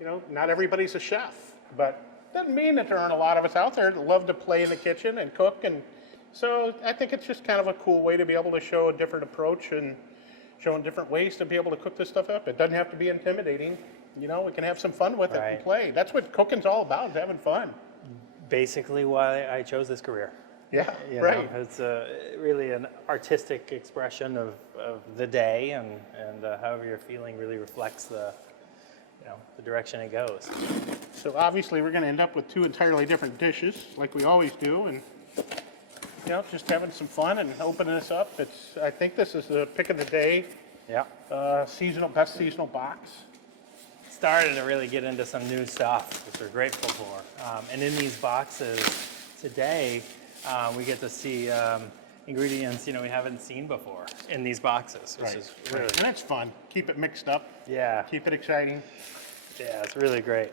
You know, not everybody's a chef, but doesn't mean that there aren't a lot of us out there that love to play in the kitchen and cook. And so I think it's just kind of a cool way to be able to show a different approach and showing different ways to be able to cook this stuff up. It doesn't have to be intimidating. You know, we can have some fun with it and play. That's what cooking's all about, is having fun. Basically why I chose this career. Yeah, You right. know, it's really an artistic expression of the day, and however you're feeling really reflects the direction it goes. So obviously we're going to end up with two entirely different dishes, like we always do, and you know, just having some fun and opening this up. I think this is the pick of the day. Yeah. Best seasonal box. Started to really get into some new stuff, which we're grateful for. And in these boxes today, we get to see ingredients we haven't seen before in these boxes, which is really and it's fun. Keep it mixed up. Yeah. Keep it exciting. Yeah, it's really great.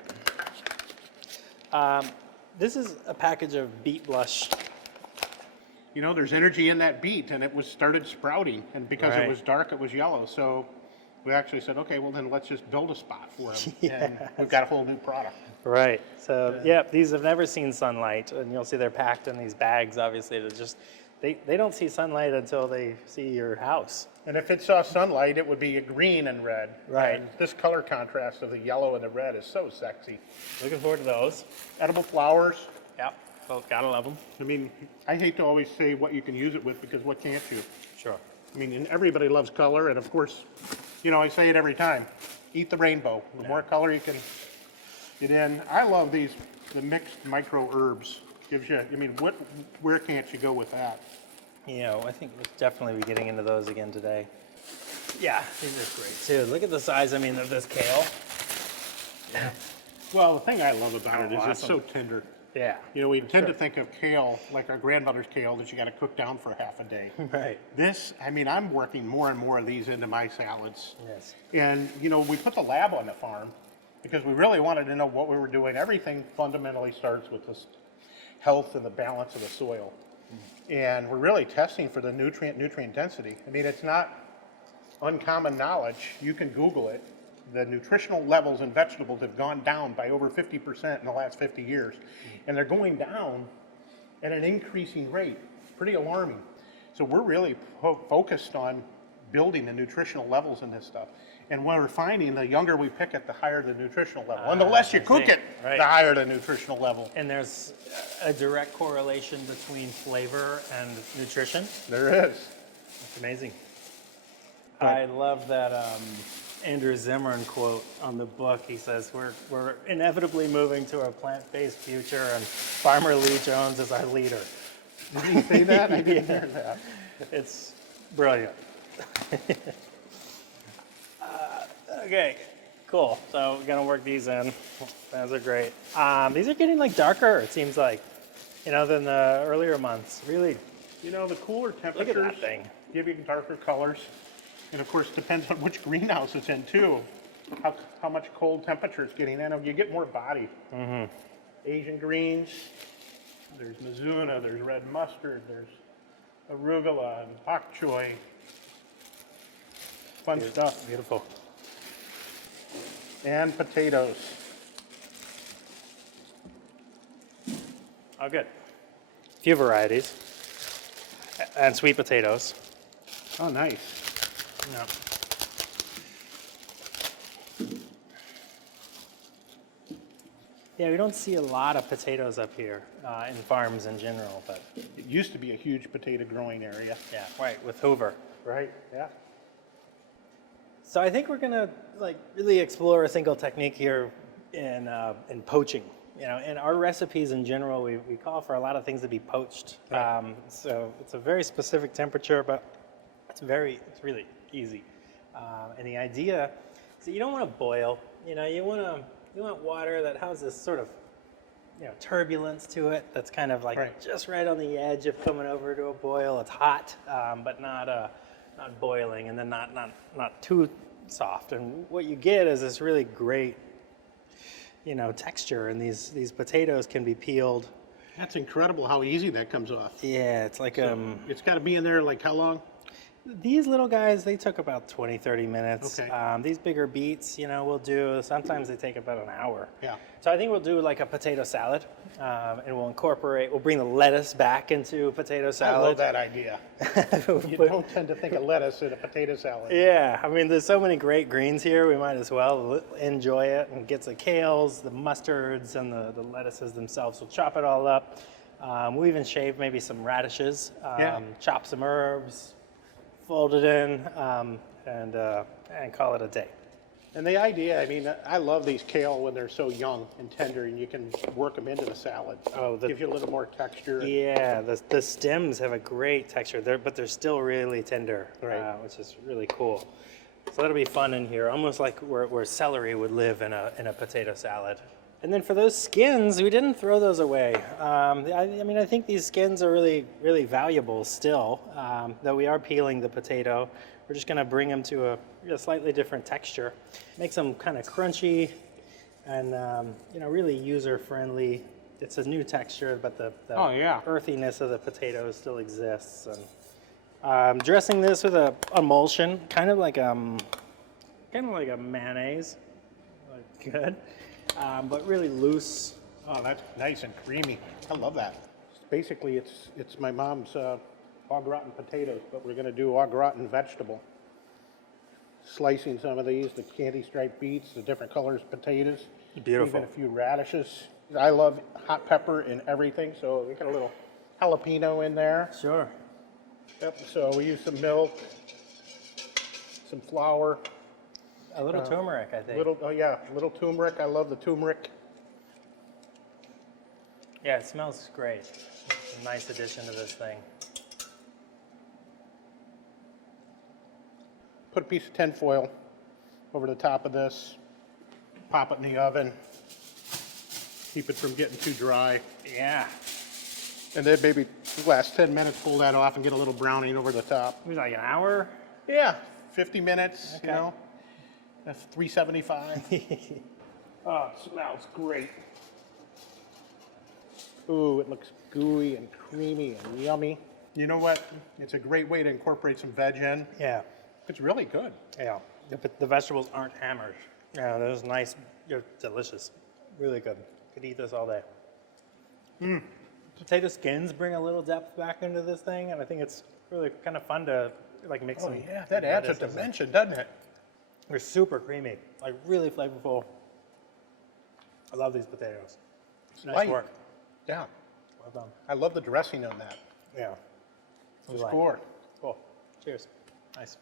This is a package of beet blush. You know, there's energy in that beet, and it started sprouting, and because it was dark, it was yellow. So we actually said, okay, well then let's just build a spot for them, and we've got a whole new product. Right. So these have never seen sunlight, and you'll see they're packed in these bags. Obviously, to just they don't see sunlight until they see your house. And if it saw sunlight, it would be a green and red. Right. And this color contrast of the yellow and the red is so sexy. Looking forward to those. Edible flowers. Yep. Well, gotta love them. I mean, I hate to always say what you can use it with, because what can't you? Sure. I mean, and everybody loves color, and of course, you know, I say it every time. Eat the rainbow. The more color you can get in. I love the mixed micro herbs. Gives you, I mean, where can't you go with that? You know, I think we'll definitely be getting into those again today. Yeah, these are great too. Look at the size, of this kale. Yeah. Well, the thing I love about it is awesome. it's so tender. Yeah. You know, we tend to think of kale, like our grandmother's kale, that you got to cook down for half a day. Right. This, I mean, I'm working more and more of these into my salads. Yes. And, you know, we put the lab on the farm because we really wanted to know what we were doing. Everything fundamentally starts with this health and the balance of the soil. And we're really testing for the nutrient density. I mean, it's not uncommon knowledge. You can Google it. The nutritional levels in vegetables have gone down by over 50% in the last 50 years. And they're going down at an increasing rate. Pretty alarming. So we're really focused on building the nutritional levels in this stuff. And what we're finding, the younger we pick it, the higher the nutritional level. And the less you cook it, the higher the nutritional level. And there's a direct correlation between flavor and nutrition. There is. That's amazing. I love that Andrew Zimmern quote on the book. He says, we're inevitably moving to a plant-based future, and Farmer Lee Jones is our leader. Did he say that? I didn't hear that. It's brilliant. Okay, cool. So we're gonna work these in. Those are great. These are getting like darker, it seems like, than the earlier months. Really. You know, the cooler temperatures Look at that thing. give you darker colors. And of course, it depends on which greenhouse it's in too. How much cold temperature it's getting in. You get more body. Mm-hmm. Asian greens. There's Mizuna. There's red mustard. There's arugula and bok choy. Fun stuff. Beautiful. And potatoes. Oh, good. A few varieties. And sweet potatoes. Oh, nice. Yeah. Yeah, we don't see a lot of potatoes up here in farms in general, but It used to be a huge potato growing area. yeah, right, with Hoover. Right, yeah. So I think we're gonna really explore a single technique here in poaching. In our recipes in general, we call for a lot of things to be poached. Right. So it's a very specific temperature, but it's really easy. And the idea is that you don't want to boil. You want water that has this sort of turbulence to it. That's kind of just right on the edge of coming over to a boil. It's hot, but not boiling, and then not too soft. And what you get is this really great texture, and these potatoes can be peeled. That's incredible how easy that comes off. Yeah, it's like It's got to be in there like how long? These little guys, they took about 20, 30 minutes. Okay. These bigger beets, you know, we'll do, sometimes they take about an hour. Yeah. So I think we'll do like a potato salad, and we'll bring the lettuce back into potato I salad. love that idea. You don't tend to think of lettuce in a potato salad. Yeah, I mean, there's so many great greens here. We might as well enjoy it and get the kales, the mustards, and the lettuces themselves. We'll chop it all up. We'll even shave maybe some radishes, Yeah. chop some herbs, fold it in, and call it a day. And the idea, I mean, I love these kale when they're so young and tender, and you can work them into the salad. Oh, Gives you a little more texture. Yeah, the stems have a great texture, but they're still really tender, Right. which is really cool. So that'll be fun in here, almost like where celery would live in a potato salad. And then for those skins, we didn't throw those away. I mean, I think these skins are really, really valuable still, though we are peeling the potato. We're just gonna bring them to a slightly different texture. Makes them kind of crunchy and, you know, really user-friendly. It's a new texture, but the Oh, yeah. earthiness of the potatoes still exists. And dressing this with a emulsion, kind of like a mayonnaise. Like, good. But really loose. Oh, that's nice and creamy. I love that. Basically, it's my mom's au gratin potatoes, but we're going to do au gratin vegetable. Slicing some of these, the candy striped beets, the different colors of potatoes. Beautiful. Even a few radishes. I love hot pepper in everything, so we got a little jalapeno in there. Sure. Yep, so we use some milk, some flour, A little turmeric, I think. little turmeric. I love the turmeric. Yeah, it smells great. It's a nice addition to this thing. Put a piece of tin foil over the top of this. Pop it in the oven. Keep it from getting too dry. Yeah. And then maybe the last 10 minutes, pull that off and get a little browning over the top. It was like an hour. Yeah, 50 minutes, Okay. you know. That's 375. Oh, it smells great. Ooh, it looks gooey and creamy and yummy. You know what? It's a great way to incorporate some veg in. Yeah. It's really good. Yeah. The vegetables aren't hammered. Yeah, those nice, they're delicious. Really good. Could eat this all day. Potato skins bring a little depth back into this thing, and I think it's really kind of fun to like mix Oh them. yeah, that adds a dimension, doesn't it? They're super creamy, like really flavorful. I love these potatoes. Nice Light. work. Yeah. Well done. I love the dressing on that. Yeah. Score. Cool. Cheers. Nice.